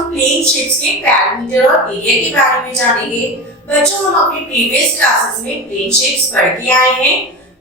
हम plane shapes के parameter और एरिया के बारे में जानेंगे। बच्चों, हम अपने प्रीवियस क्लासेस में प्लेन शेप्स पढ़ के आए हैं।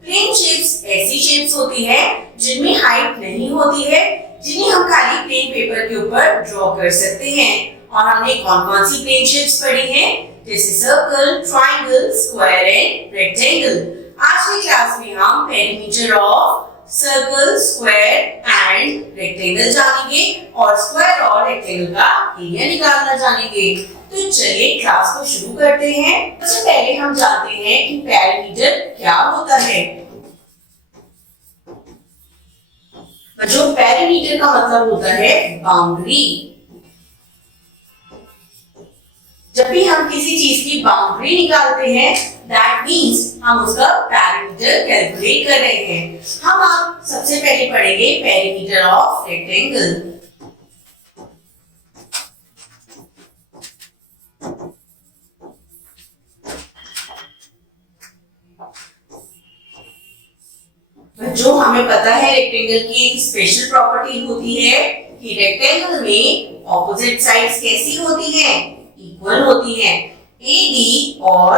प्लेन शेप्स ऐसी शेप्स होती है जिनमें हाइट नहीं होती है, जिन्हें हम खाली प्लेन पेपर के ऊपर ड्रॉ कर सकते हैं। और हमने कौन-कौन सी प्लेन शेप्स पढ़ी हैं, जैसे circle, triangle, square and rectangle. आज की क्लास में हम perimeter of circle, square and rectangle जानेंगे और स्क्वायर और रेक्टेंगल का एरिया निकालना जानेंगे। तो चलिए क्लास को शुरू करते हैं। सबसे पहले हम जानते हैं कि पेरीमीटर क्या होता है। जो पेरीमीटर का मतलब होता है बाउंड्री। जब भी हम किसी चीज की बाउंड्री निकालते हैं, दैट मीन्स हम उसका पेरीमीटर कैलकुलेट कर रहे हैं। हम आप सबसे पहले पढ़ेंगे पेरीमीटर ऑफ रेक्टेंगल। जो हमें पता है रेक्टेंगल की एक स्पेशल प्रॉपर्टी होती है कि रेक्टेंगल में ऑपोजिट साइड्स कैसी होती हैं, इक्वल होती हैं। AD और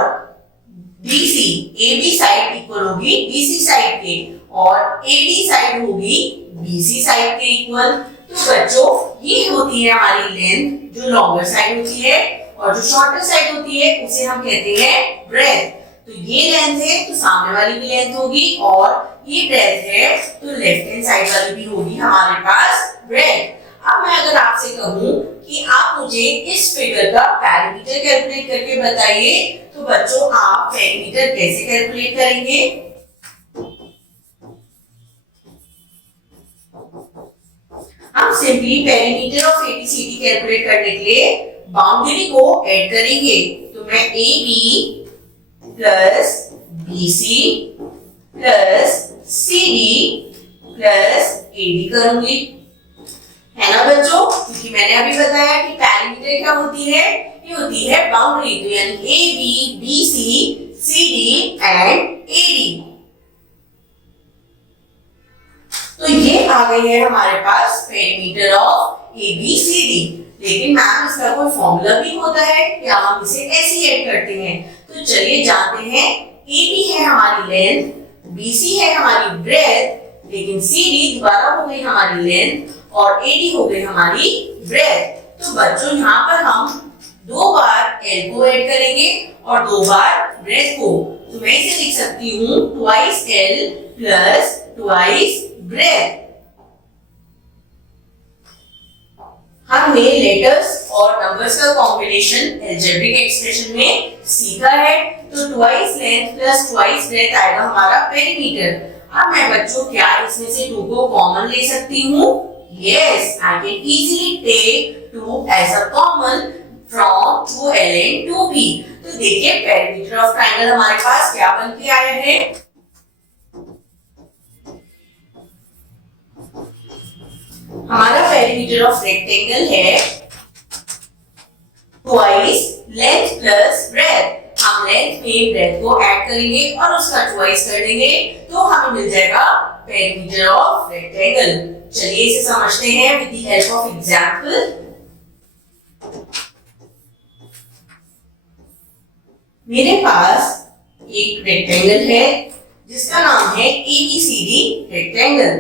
BC, AB साइड इक्वल होगी BC साइड के और AD साइड होगी BC साइड के इक्वल। तो बच्चों, ये होती है हमारी लेंथ, जो लॉन्गर साइड होती है, और जो शॉर्टर साइड होती है उसे हम कहते हैं ब्रेथ। तो ये लेंथ है तो सामने वाली भी लेंथ होगी, और ये ब्रेथ है तो लेफ्ट हैंड साइड वाली भी होगी हमारे पास ब्रेथ। अब मैं अगर आपसे कहूं कि आप मुझे इस फिगर का पेरीमीटर कैलकुलेट करके बताइए, तो बच्चों आप पेरीमीटर कैसे कैलकुलेट करेंगे? हम simply perimeter of ABCD calculate करने के लिए बाउंड्री को ऐड करेंगे। तो मैं AB plus BC plus CD plus AD करूंगी, है ना बच्चों? क्योंकि मैंने अभी बताया कि पेरीमीटर क्या होती है, ये होती है बाउंड्री। तो यानी AB, BC, CD and AD। तो ये आ गई है हमारे पास पेरीमीटर ऑफ ABCD। लेकिन मैम इसका कोई फॉर्मूला भी होता है या हम इसे ऐसे ही ऐड करते हैं? तो चलिए जानते हैं। AB है हमारी लेंथ, BC है हमारी ब्रेथ, लेकिन CD दोबारा हो गई हमारी लेंथ और AD हो गई हमारी ब्रेथ। तो बच्चों, यहाँ पर हम 2 बार L को ऐड करेंगे और 2 बार ब्रेथ को। तो मैं इसे लिख सकती हूँ twice L plus twice breadth. हमने लेटर्स और नंबर्स का कॉम्बिनेशन अलजेब्रिक एक्सप्रेशन में सीखा है। तो twice length plus twice breadth आएगा हमारा पेरीमीटर। अब मैं बच्चों क्या इसमें से 2 को कॉमन ले सकती हूँ? Yes, I can easily take 2 as a common from 2L and 2B। तो देखिए पेरीमीटर ऑफ ट्रायंगल हमारे पास क्या बन के आया है? हमारा पेरीमीटर ऑफ रेक्टेंगल है ट्वाइस लेंथ प्लस ब्रेथ। हम लेंथ में ब्रेथ को ऐड करेंगे और उसका ट्वाइस कर देंगे, तो हमें मिल जाएगा पेरीमीटर ऑफ रेक्टेंगल। चलिए इसे समझते हैं with the help of example. मेरे पास एक रेक्टेंगल है जिसका नाम है ABCD रेक्टेंगल।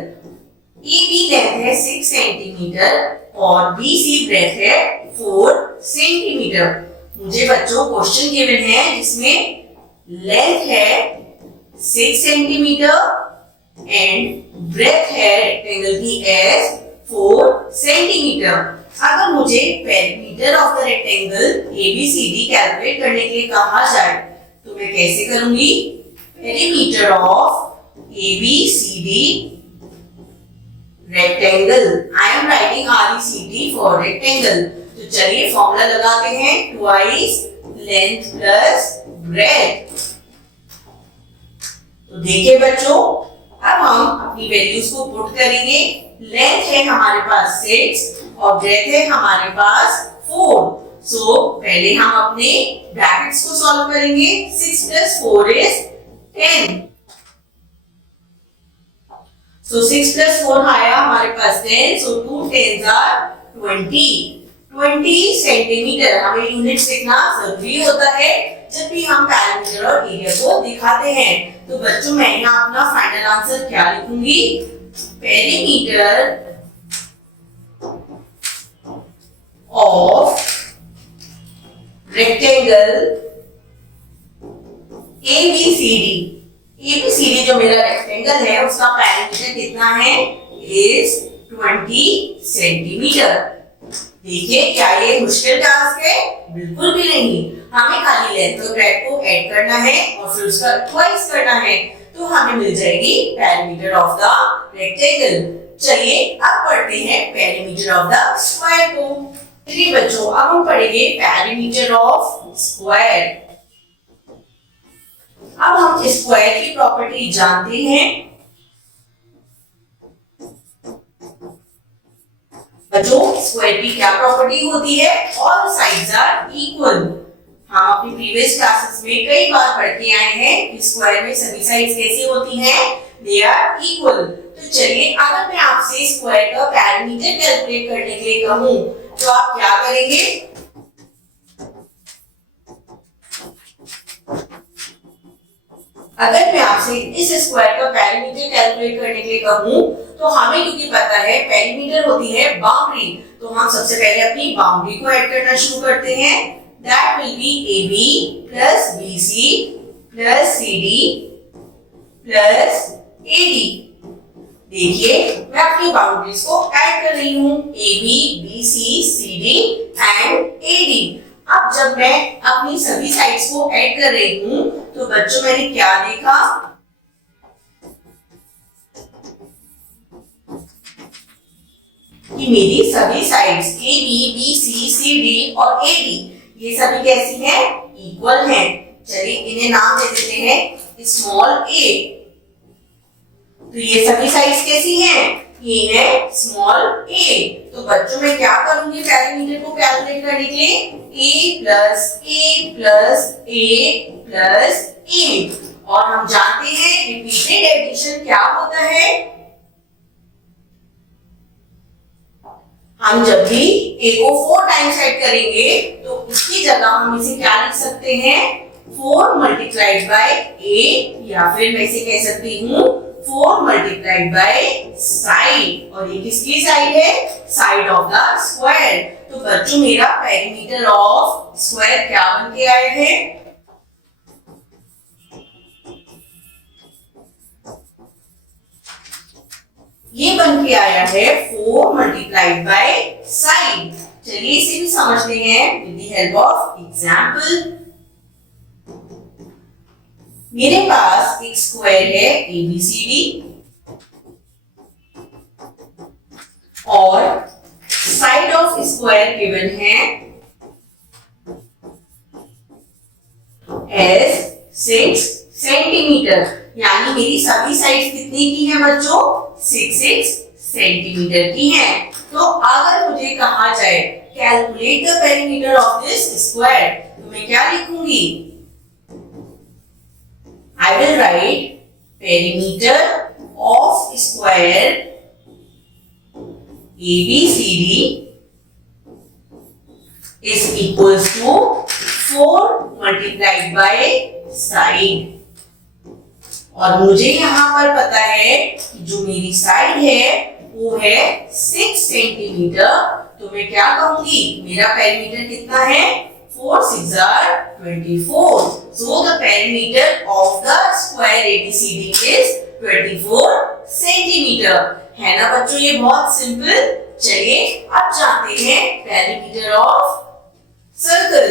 AB लेंथ है 6 सेंटीमीटर और BC ब्रेथ है 4 सेंटीमीटर। मुझे बच्चों क्वेश्चन गिवन है जिसमें लेंथ है 6 सेंटीमीटर एंड ब्रेथ है रेक्टेंगल की एज 4 सेंटीमीटर। अगर मुझे perimeter of the rectangle ABCD calculate करने के लिए कहा जाए, तो मैं कैसे करूंगी? Perimeter of ABCD rectangle. I am writing RECT for rectangle. तो चलिए फॉर्मूला लगाते हैं, ट्वाइस लेंथ प्लस ब्रेथ। तो देखिए बच्चों, अब हम अपनी वैल्यूज को पुट करेंगे। लेंथ है हमारे पास 6 और ब्रेथ है हमारे पास 4। सो पहले हम अपने ब्रैकेट्स को सॉल्व करेंगे। 6 plus 4 is 10। So 6 plus 4 आया हमारे पास 10. So 2 10s are 20. 20 सेंटीमीटर। हमें यूनिट्स लिखना जरूरी होता है जब भी हम पैरामीटर और एरिया को दिखाते हैं। तो बच्चों मैं यहाँ अपना फाइनल आंसर क्या लिखूंगी? Perimeter of rectangle ABCD। ABCD जो मेरा रेक्टेंगल है उसका पेरीमीटर कितना है? Is 20 centimetre. देखिए क्या ये मुश्किल टास्क है? बिल्कुल भी नहीं। हमें खाली लेंथ और ब्रेड्थ को ऐड करना है और फिर उसका ट्वाइस करना है तो हमें मिल जाएगी पेरीमीटर ऑफ द रेक्टेंगल। चलिए अब पढ़ते हैं पेरीमीटर ऑफ द स्क्वायर को। चलिए बच्चों अब हम पढ़ेंगे पेरीमीटर ऑफ स्क्वायर। अब हम स्क्वायर की प्रॉपर्टी जानते हैं। बच्चों स्क्वायर की क्या प्रॉपर्टी होती है? All sides are equal. हम अपनी प्रीवियस क्लासेस में कई बार पढ़ के आए हैं कि स्क्वायर में सभी साइड्स कैसी होती हैं? They are equal. तो चलिए अगर मैं आपसे स्क्वायर का पेरीमीटर कैलकुलेट करने के लिए कहूं तो आप क्या करेंगे? अगर मैं आपसे इस स्क्वायर का पेरीमीटर कैलकुलेट करने के लिए कहूं तो हमें क्योंकि पता है पेरीमीटर होती है बाउंड्री, तो हम सबसे पहले अपनी बाउंड्री को ऐड करना शुरू करते हैं। That will be AB plus BC plus CD plus AD। देखिए मैं अपनी बाउंड्रीज को ऐड कर रही हूँ AB, BC, CD and AD। अब जब मैं अपनी सभी साइड्स को ऐड कर रही हूँ तो बच्चों मैंने क्या देखा? कि मेरी सभी साइड्स AB, BC, CD और AD ये सभी कैसी हैं? इक्वल हैं। चलिए इन्हें नाम दे देते हैं स्मॉल a। तो ये सभी साइड्स कैसी हैं? ये है स्मॉल a। तो बच्चों मैं क्या करूंगी पेरीमीटर को कैलकुलेट करने के लिए? a plus a plus a plus a। और हम जानते हैं रिपीटेड एडिशन क्या होता है? हम जब भी a को 4 टाइम्स ऐड करेंगे तो इसकी जगह हम इसे क्या लिख सकते हैं? 4 मल्टीप्लाइड बाय a, या फिर मैं इसे कह सकती हूँ 4 मल्टीप्लाइड बाय साइड। और ये किसकी साइड है? Side of the square. तो बच्चों मेरा पेरीमीटर ऑफ स्क्वायर क्या बन के आया है? ये बन के आया है 4 मल्टीप्लाइड बाय साइड। चलिए इसे भी समझते हैं with the help of example. मेरे पास एक स्क्वायर है ABCD और साइड ऑफ स्क्वायर गिवन है as 6 सेंटीमीटर। यानी मेरी सभी साइड्स कितनी की है बच्चों? 6 सेंटीमीटर की है। तो अगर मुझे कहा जाए calculate the perimeter of this square तो मैं क्या लिखूंगी? I will write perimeter of square ABCD is equals to 4 multiplied by side। और मुझे यहाँ पर पता है कि जो मेरी साइड है वो है 6 सेंटीमीटर। तो मैं क्या कहूंगी? मेरा पेरीमीटर कितना है? 4 6 are 24. So the perimeter of the square ABCD is 24 centimetre. है ना बच्चों ये बहुत सिंपल। चलिए अब जानते हैं पेरीमीटर ऑफ सर्कल।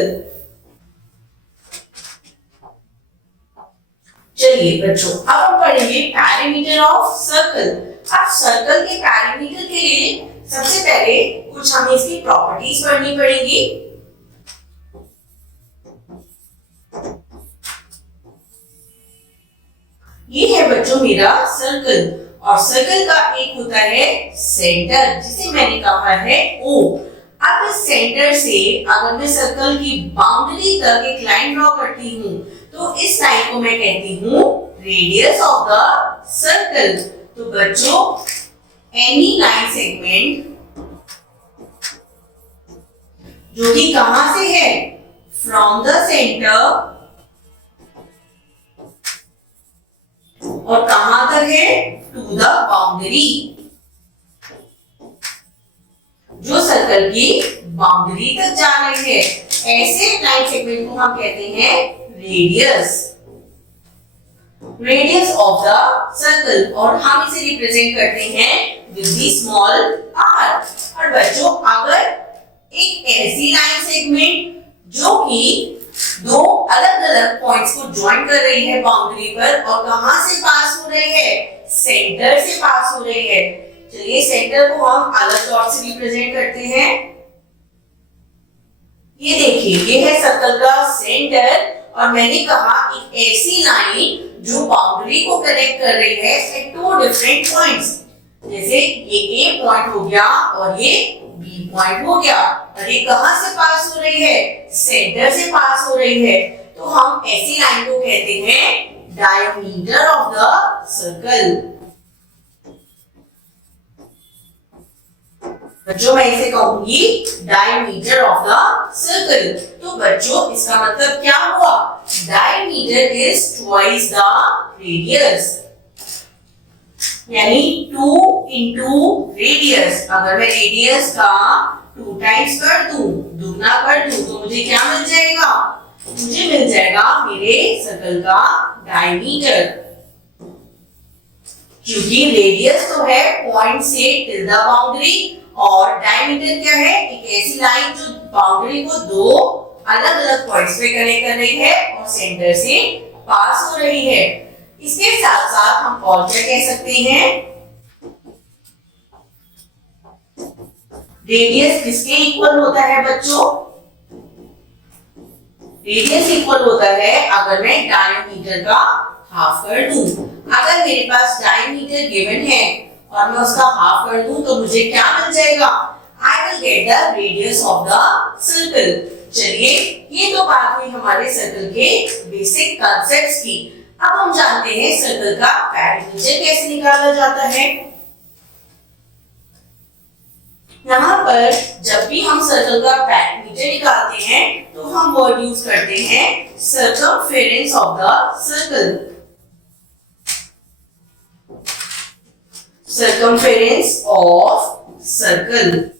चलिए बच्चों अब हम पढ़ेंगे पेरीमीटर ऑफ सर्कल। अब सर्कल के पेरीमीटर के लिए सबसे पहले कुछ हमें इसकी प्रॉपर्टीज पढ़नी पड़ेगी। ये है बच्चों मेरा सर्कल और सर्कल का एक होता है सेंटर जिसे मैंने कहा है O। अब इस सेंटर से अगर मैं सर्कल की बाउंड्री तक एक लाइन ड्रॉ करती हूँ तो इस लाइन को मैं कहती हूँ रेडियस ऑफ द सर्कल। तो बच्चों एनी लाइन सेगमेंट जो कि कहां से है, फ्रॉम द सेंटर, और कहां तक है, टू द बाउंड्री, जो सर्कल की बाउंड्री तक जा रही है। ऐसे लाइन सेगमेंट को हम कहते हैं radius, radius of the circle, और हम इसे रिप्रेजेंट करते हैं विद द स्मॉल r। और बच्चों अगर एक ऐसी लाइन सेगमेंट जो कि दो अलग अलग पॉइंट्स को ज्वाइन कर रही है बाउंड्री पर, और कहां से पास हो रही है, सेंटर से पास हो रही है। चलिए सेंटर को हम अलग डॉट से रिप्रेजेंट करते हैं। ये देखिए, ये है सर्कल का सेंटर, और मैंने कहा एक ऐसी लाइन जो बाउंड्री को कनेक्ट कर रही है एट टू डिफरेंट पॉइंट्स। जैसे ये ए पॉइंट हो गया और ये बी पॉइंट हो गया, और ये कहां से पास हो रही है, सेंटर से पास हो रही है। तो हम ऐसी लाइन को कहते हैं डायमीटर ऑफ द सर्कल। बच्चों मैं इसे कहूंगी डायमीटर ऑफ द सर्कल। तो बच्चों इसका मतलब क्या हुआ, diameter is twice the radius, यानी 2 into रेडियस। अगर मैं रेडियस का 2 टाइम्स कर दूं, दुगना कर दूं, तो मुझे क्या मिल जाएगा, मुझे मिल जाएगा मेरे सर्कल का डायमीटर। क्योंकि रेडियस तो है पॉइंट से टिल द बाउंड्री, और डायमीटर क्या है, एक ऐसी लाइन जो बाउंड्री को दो अलग अलग पॉइंट्स पे कनेक्ट कर रही है और सेंटर से पास हो रही है। इसके साथ साथ हम और क्या कह सकते हैं, रेडियस किसके इक्वल होता है बच्चों, रेडियस इक्वल होता है अगर मैं डायमीटर का हाफ कर दूं। अगर मेरे पास डायमीटर गिवन है और मैं उसका हाफ कर दूं तो मुझे क्या मिल जाएगा, I will get the radius of the circle. चलिए ये तो बात हुई हमारे सर्कल के बेसिक कॉन्सेप्ट्स की। अब हम जानते हैं सर्कल का पेरिमीटर कैसे निकाला जाता है। यहाँ पर जब भी हम सर्कल का पेरिमीटर निकालते हैं तो हम वर्ड यूज करते हैं circumference of the circle. Circumference of circle,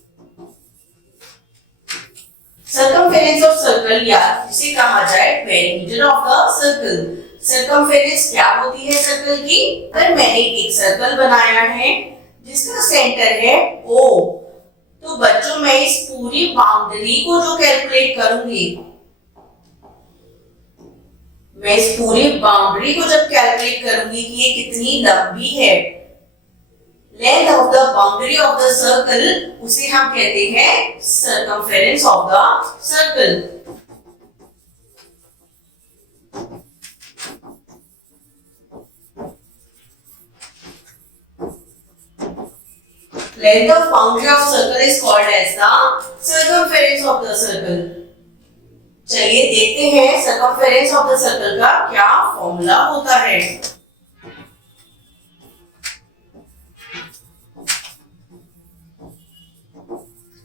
circumference of circle या जिसे कहा जाए perimeter of the circle. Circumference क्या होती है सर्कल की, अगर मैंने एक सर्कल बनाया है जिसका सेंटर है O, तो बच्चों मैं इस पूरी बाउंड्री को जो कैलकुलेट करूंगी, मैं इस पूरी बाउंड्री को जब कैलकुलेट करूंगी कि ये कितनी लंबी है, length of the boundary of the circle, उसे हम कहते हैं circumference of the circle. Length of boundary of circle is called as the circumference of the circle। चलिए देखते हैं circumference of the circle का क्या फॉर्मूला होता है।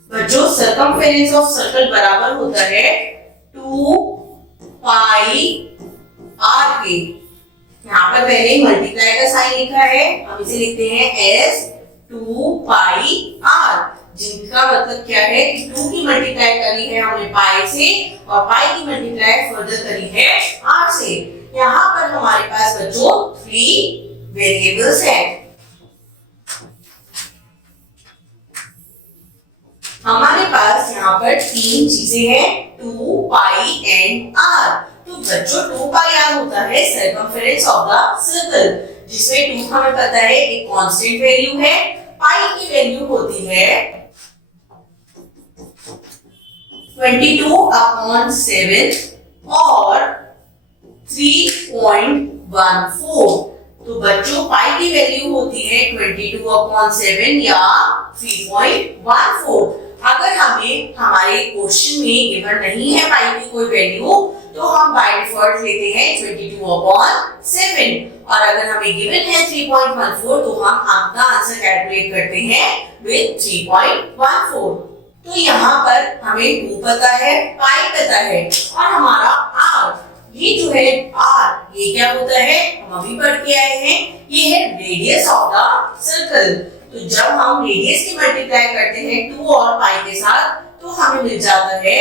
बच्चों circumference of circle बराबर होता है 2 पाई r के। यहाँ पर मैंने मल्टीप्लाई का साइन लिखा है, हम इसे लिखते हैं as 2 पाई r, जिनका मतलब क्या है कि 2 की मल्टीप्लाई करी है हमने पाई से और पाई की मल्टीप्लाई फर्दर करी है r से। यहाँ पर हमारे पास बच्चों 3 वेरिएबल्स हैं। हमारे पास यहाँ पर 3 चीजें हैं, 2 पाई एंड r। तो बच्चों 2 पाई r होता है सर्कमफेरेंस ऑफ द सर्कल, जिसमें 2 हमें पता है एक कांस्टेंट वैल्यू है, पाई की वैल्यू होती है 22/7 और 3.14। तो बच्चों पाई की वैल्यू होती है 22/7 या 3.14। अगर हमें हमारे क्वेश्चन में गिवन नहीं है पाई की कोई वैल्यू, तो हम बाय डिफॉल्ट लेते हैं 22/7, और अगर हमें गिवन है 3.14 तो हम अपना आंसर कैलकुलेट करते हैं विद 3.14। तो यहाँ पर हमें 2 पता है, पाई पता है और हमारा आर, ये जो है आर, ये क्या होता है हम अभी पढ़ के आए हैं, ये है रेडियस ऑफ द सर्कल। तो जब हम रेडियस की मल्टीप्लाई करते हैं 2 और पाई के साथ तो हमें मिल जाता है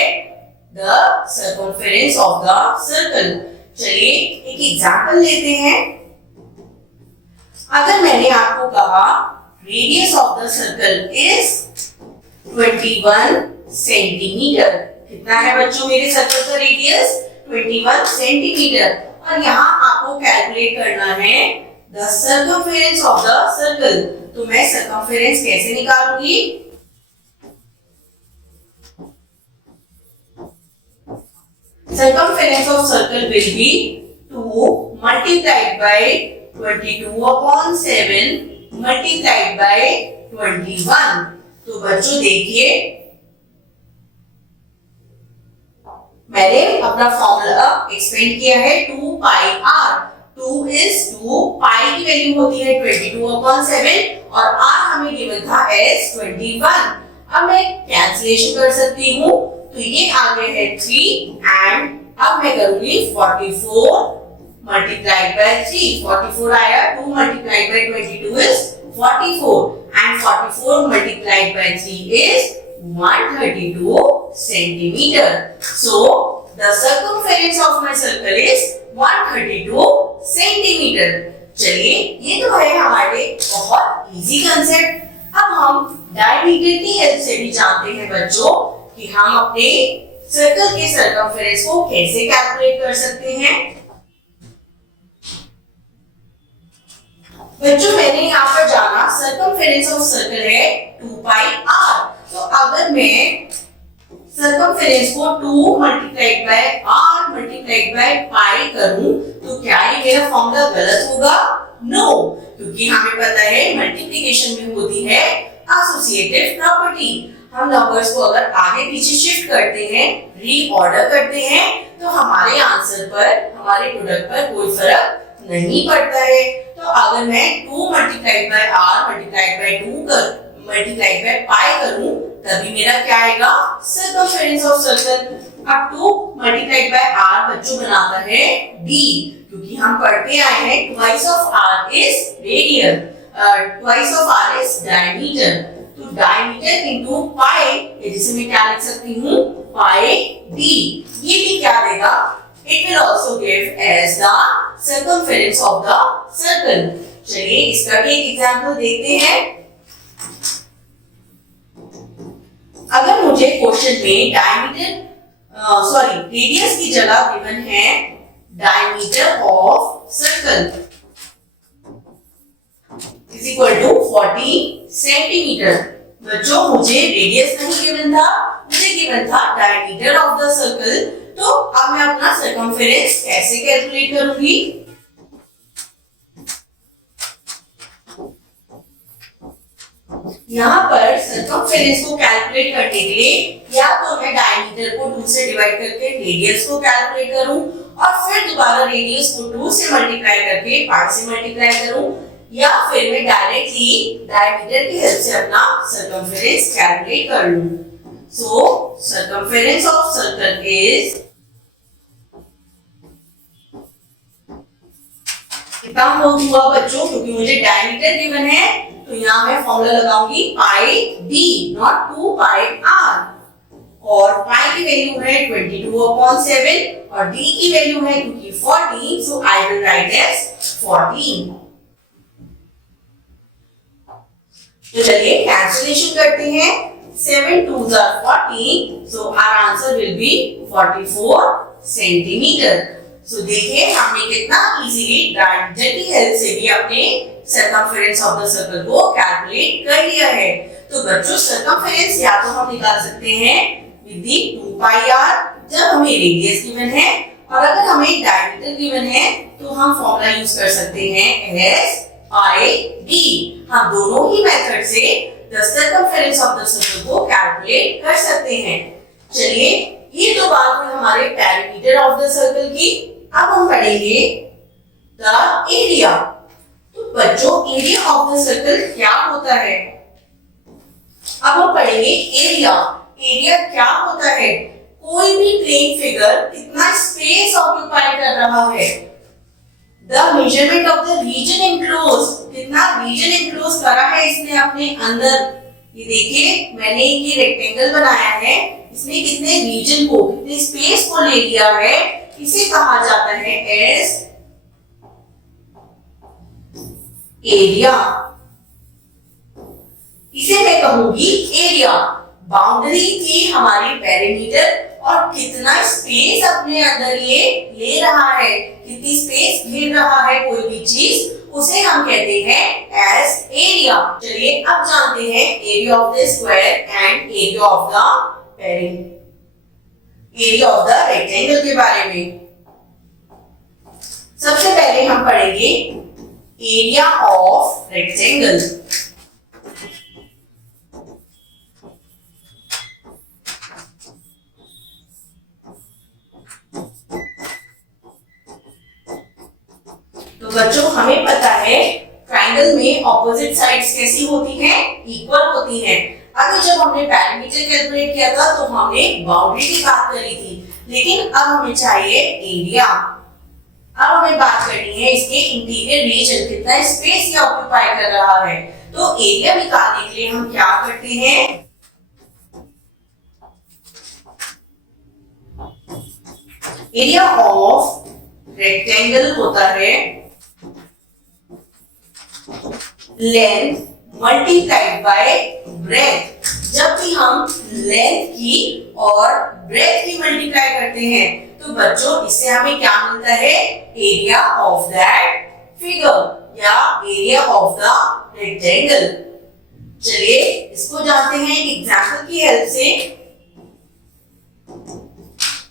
the circumference of the circle. चलिए एक एग्जांपल लेते हैं। अगर मैंने आपको कहा radius of the circle is 21 centimetre, कितना है बच्चों मेरे सर्कल का रेडियस 21 सेंटीमीटर, और यहाँ आपको कैलकुलेट करना है the circumference of the circle. तो मैं सर्कमफेरेंस कैसे निकालूंगी? Circumference of circle will be 2 multiplied by 22 upon 7 multiplied by 21। तो बच्चों देखिए मैंने अपना फॉर्मूला एक्सपेंड किया है 2 पाई आर। 2 is 2, पाई की वैल्यू होती है 22 upon 7 और आर हमें गिवन था as 21। अब मैं कैंसिलेशन कर सकती हूँ, तो ये आ गया है 3 एंड अब मैं करूंगी 44 मल्टीप्लाइड बाय 3। 44 आया, 2 multiplied bye 22 is 44 and 44 multiplied by 3 is 132 centimetre. So the circumference of my circle is 132 centimetre. चलिए ये तो है हमारे बहुत इजी कांसेप्ट। अब हम डायमीटर की हेल्प से भी जानते हैं बच्चों कि हम अपने सर्कल के सर्कमफेरेंस को कैसे कैलकुलेट कर सकते हैं। बच्चों मैंने यहाँ पर जाना सर्कमफेरेंस ऑफ सर्कल है 2 पाई आर। तो अगर मैं सर्कमफेरेंस को 2 multiplied by R multiplied by pi करूं तो क्या ये मेरा फॉर्मूला गलत होगा? नो, क्योंकि हमें पता है मल्टीप्लिकेशन में होती है एसोसिएटिव प्रॉपर्टी। हम नंबर्स को अगर आगे पीछे शिफ्ट करते हैं, रीऑर्डर करते हैं, तो हमारे आंसर पर, हमारे प्रोडक्ट पर कोई फर्क नहीं पड़ता है। तो अगर मैं 2 multiplied by R multiplied by 2 multiplied by pi करूं तभी मेरा क्या आएगा? Circumference of circle. अब 2 मल्टीप्लाइड बाय आर बच्चों बनाता है d, क्योंकि हम पढ़ते आए हैं twice of R is radius, twice of R is diameter. तो डायमीटर इनटू पाई, जिसे मैं क्या लिख सकती हूँ? पाई d। ये भी क्या देगा? It will also give as the circumference of the circle। चलिए इसका भी एक एग्जांपल देखते हैं। अगर मुझे क्वेश्चन में रेडियस की जगह गिवन है diameter of circle is equal to 40 centimetre. बच्चों मुझे रेडियस नहीं गिवन था, मुझे गिवन था डायमीटर ऑफ द सर्कल। तो अब मैं अपना सर्कमफेरेंस कैसे कैलकुलेट करूंगी? यहाँ पर सर्कमफेरेंस को कैलकुलेट करने के लिए या तो मैं डायमीटर को 2 से डिवाइड करके रेडियस को कैलकुलेट करूं और फिर दोबारा रेडियस को 2 से मल्टीप्लाई करके पाई से मल्टीप्लाई करूं, या फिर मैं डायरेक्टली डायमीटर की हेल्प से अपना सर्कमफेरेंस कैलकुलेट कर लूं। सो सर्कमफेरेंस ऑफ सर्कल इज, कितना हुआ बच्चों? क्योंकि मुझे डायमीटर गिवन है तो यहाँ मैं फॉर्मूला लगाऊंगी पाई d, नॉट 2 पाई r। और पाई की वैल्यू है 22/7 और d की वैल्यू है क्योंकि 14, सो आई विल राइट एज 14। तो चलिए कैंसिलेशन करते हैं। 7 2s are 14, so our answer will be 44 centimetre. So देखिए हमने कितना इजीली डायमीटर की हेल्प से भी अपने सर्कमफेरेंस ऑफ द सर्कल को कैलकुलेट कर लिया है। तो बच्चों सर्कमफेरेंस या तो हम निकाल सकते हैं विद दी 2 पाई आर जब हमें रेडियस गिवन है, और अगर हमें डायमीटर गिवन है तो हम फॉर्मूला यूज कर सकते हैं एस पाई डी। हम दोनों ही मेथड से the circumference of the circle को कैलकुलेट कर सकते हैं। चलिए ये तो बात हुई हमारे पेरीमीटर ऑफ द सर्कल की। अब हम पढ़ेंगे द एरिया। तो बच्चों एरिया ऑफ द सर्कल क्या होता है? अब हम पढ़ेंगे एरिया। एरिया क्या होता है? कोई भी प्लेन फिगर कितना स्पेस ऑक्यूपाई कर रहा है। The measurement of the region enclose, कितना रीजन एनक्लोज करा है इसने अपने अंदर। ये देखिए मैंने ये रेक्टेंगल बनाया है, इसने कितने रीजन को, कितने स्पेस को ले लिया है, इसे कहा जाता है एज एरिया। इसे मैं कहूंगी एरिया। बाउंड्री थी हमारी पेरीमीटर और कितना स्पेस अपने अंदर ये ले रहा है, कितनी स्पेस घेर रहा है कोई भी चीज, उसे हम कहते हैं एज एरिया। चलिए अब जानते हैं area of the square and area of the area of the rectangle के बारे में। सबसे पहले हम पढ़ेंगे एरिया ऑफ रेक्टेंगल। तो बच्चों हमें पता है ट्रायंगल में ऑपोजिट साइड्स कैसी होती हैं? इक्वल होती हैं। अभी जब हमने पेरीमीटर कैलकुलेट किया था तो हमने बाउंड्री की बात करी थी, लेकिन अब हमें चाहिए एरिया। अब हमें बात करनी है इसके इंटीरियर रीजन, कितना स्पेस ये ऑक्यूपाई कर रहा है। तो एरिया निकालने के लिए हम क्या करते हैं? एरिया ऑफ रेक्टेंगल होता है लेंथ मल्टीप्लाइड बाय ब्रेथ। जब भी हम लेंथ की और ब्रेथ की मल्टीप्लाई करते हैं तो बच्चों इससे हमें क्या मिलता है? एरिया ऑफ दैट फिगर या एरिया ऑफ द रेक्टेंगल। चलिए इसको जानते हैं एक एग्जांपल की हेल्प से।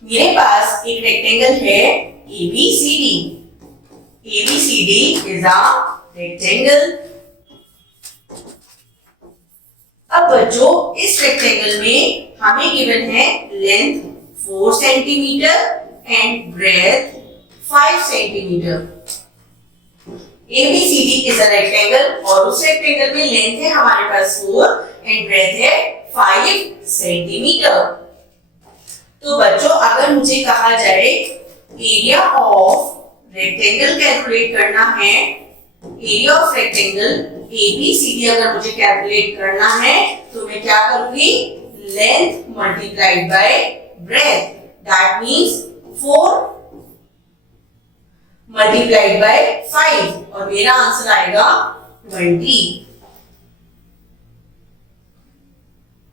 मेरे पास एक रेक्टेंगल है ABCD। ABCD is a rectangle। अब बच्चों इस रेक्टेंगल में हमें गिवन है length 4 centimetre and breadth 5 centimetre. ABCD is a rectangle और उस रेक्टेंगल में लेंथ है हमारे पास 4 एंड ब्रेथ है 5 सेंटीमीटर। तो बच्चों अगर मुझे कहा जाए एरिया ऑफ रेक्टेंगल कैलकुलेट करना है, एरिया ऑफ रेक्टेंगल ABCD अगर मुझे कैलकुलेट करना है तो मैं क्या करूंगी? Length multiplied by breath, that means 4 multiplied by 5 और मेरा आंसर आएगा 20।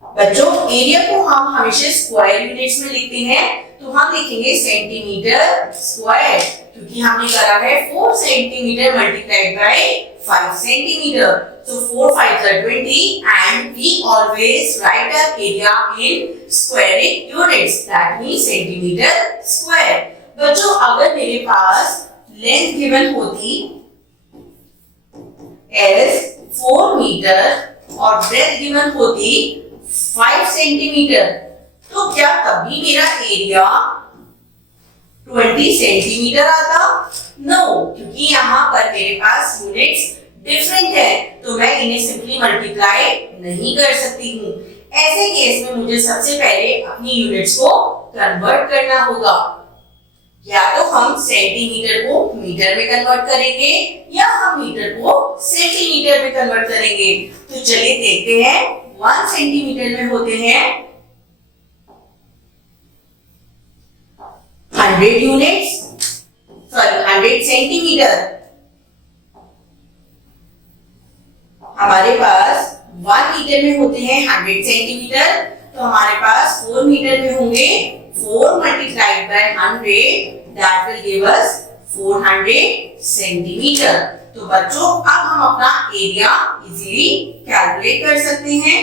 बच्चों एरिया को हम हमेशा स्क्वायर यूनिट्स में लिखते हैं, तो हम लिखेंगे सेंटीमीटर स्क्वायर, क्योंकि हमने करा है 4 centimetre multiplied by 5 centimetre. So 4 5s are 20 and we always write our area in square units, that means centimeter square। बच्चों अगर मेरे पास लेंथ गिवन होती as 4 मीटर और ब्रेथ गिवन होती 5 सेंटीमीटर, तो क्या तभी मेरा एरिया 20 सेंटीमीटर आता? नो, क्योंकि यहाँ पर मेरे पास यूनिट्स डिफरेंट है तो मैं इन्हें सिंपली मल्टीप्लाई नहीं कर सकती हूँ। ऐसे केस में मुझे सबसे पहले अपनी यूनिट्स को कन्वर्ट करना होगा। या तो हम सेंटीमीटर को मीटर में कन्वर्ट करेंगे या हम मीटर को सेंटीमीटर में कन्वर्ट करेंगे। तो चलिए देखते हैं 1 सेंटीमीटर में होते हैं 100 यूनिट्स, सॉरी 100 सेंटीमीटर। हमारे पास 1 मीटर में होते हैं 100 सेंटीमीटर, तो हमारे पास 4 मीटर में होंगे 4 multiplied by 100, that will give us 400 centimetre. तो बच्चों अब हम अपना एरिया इजीली कैलकुलेट कर सकते हैं।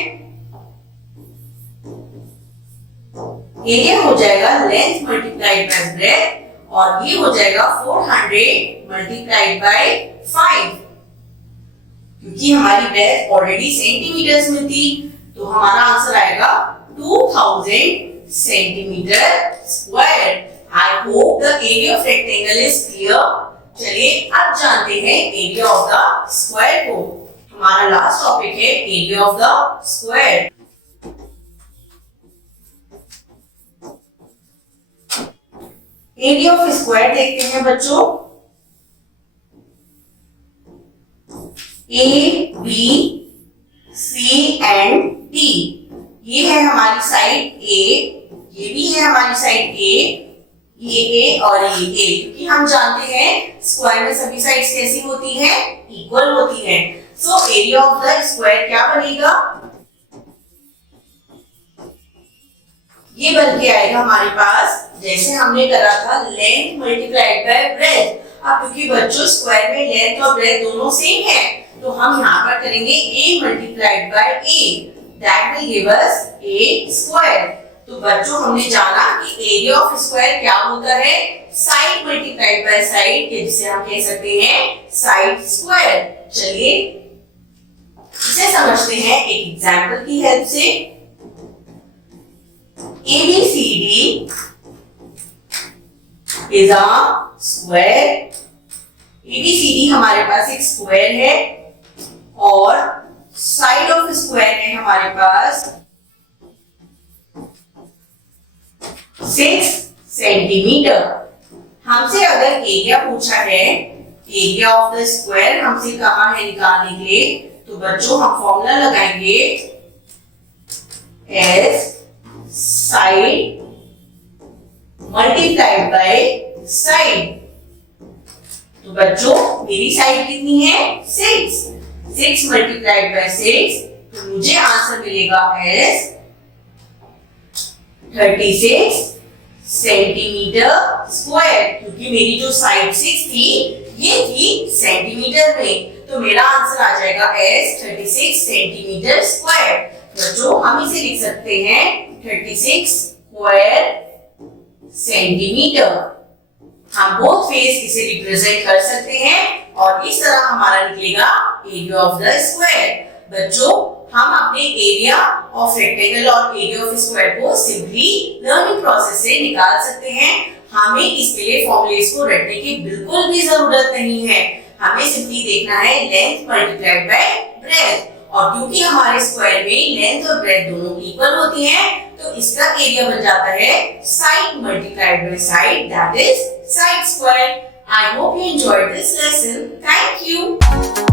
एरिया हो जाएगा लेंथ मल्टीप्लाइड बाय ब्रेथ और ये हो जाएगा 400 मल्टीप्लाइड बाय 5। क्योंकि हमारी ब्रेथ ऑलरेडी सेंटीमीटर्स में थी तो हमारा आंसर आएगा 2000 centimetre square. I hope the area of rectangle is clear. चलिए अब जानते हैं एरिया ऑफ द स्क्वायर को। हमारा लास्ट टॉपिक है area of the square. Area of square देखते हैं बच्चों। A B C and D, ये है हमारी साइड ए, ये भी है हमारी साइड ए, ये ए और ये ए, क्योंकि हम जानते हैं स्क्वायर में सभी साइड्स कैसी होती हैं, इक्वल होती हैं। So area of the square क्या बनेगा, ये बन के आएगा हमारे पास जैसे हमने करा था लेंथ मल्टीप्लाइड बाय ब्रेथ। अब क्योंकि बच्चों स्क्वायर में लेंथ और ब्रेथ दोनों सेम है, तो हम यहाँ पर करेंगे a multiplied by a, that will give us a square. तो बच्चों हमने जाना कि एरिया ऑफ स्क्वायर क्या होता है, साइड मल्टीप्लाइड बाय साइड, जिसे हम कह सकते हैं साइड स्क्वायर। चलिए इसे समझते हैं एक एग्जांपल की हेल्प से। ABCD is a square। ABCD हमारे पास एक स्क्वायर है और साइड ऑफ स्क्वायर है हमारे पास 6 सेंटीमीटर। हमसे अगर एरिया पूछा है, एरिया ऑफ द स्क्वायर हमसे कहा है निकालने के लिए, तो बच्चों हम फॉर्मूला लगाएंगे S side multiplied by side. तो बच्चों मेरी साइड कितनी है 6 मल्टीप्लाइड बाय 6, तो मुझे आंसर मिलेगा एस 36 सेंटीमीटर स्क्वायर, क्योंकि मेरी जो साइड 6 थी ये थी सेंटीमीटर में, तो मेरा आंसर आ जाएगा एस 36 सेंटीमीटर स्क्वायर। बच्चों हम इसे लिख सकते हैं 36 स्क्वायर सेंटीमीटर। हम बोथ फेस इसे रिप्रेजेंट कर सकते हैं और इस तरह हमारा निकलेगा एरिया ऑफ द स्क्वायर। बच्चों हम अपने एरिया ऑफ रेक्टेंगल और एरिया ऑफ स्क्वायर को सिंपली लर्निंग प्रोसेस से निकाल सकते हैं। हमें इसके लिए फॉर्मूलेस को रटने की बिल्कुल भी जरूरत नहीं है, हमें सिंपली देखना है लेंथ मल्टीप्लाइड बाय ब्रेथ, और क्योंकि हमारे स्क्वायर में लेंथ और ब्रेथ दोनों इक्वल होती हैं, तो इसका एरिया बन जाता है side multiplied by side, that is side square. I hope you enjoyed this lesson. Thank you.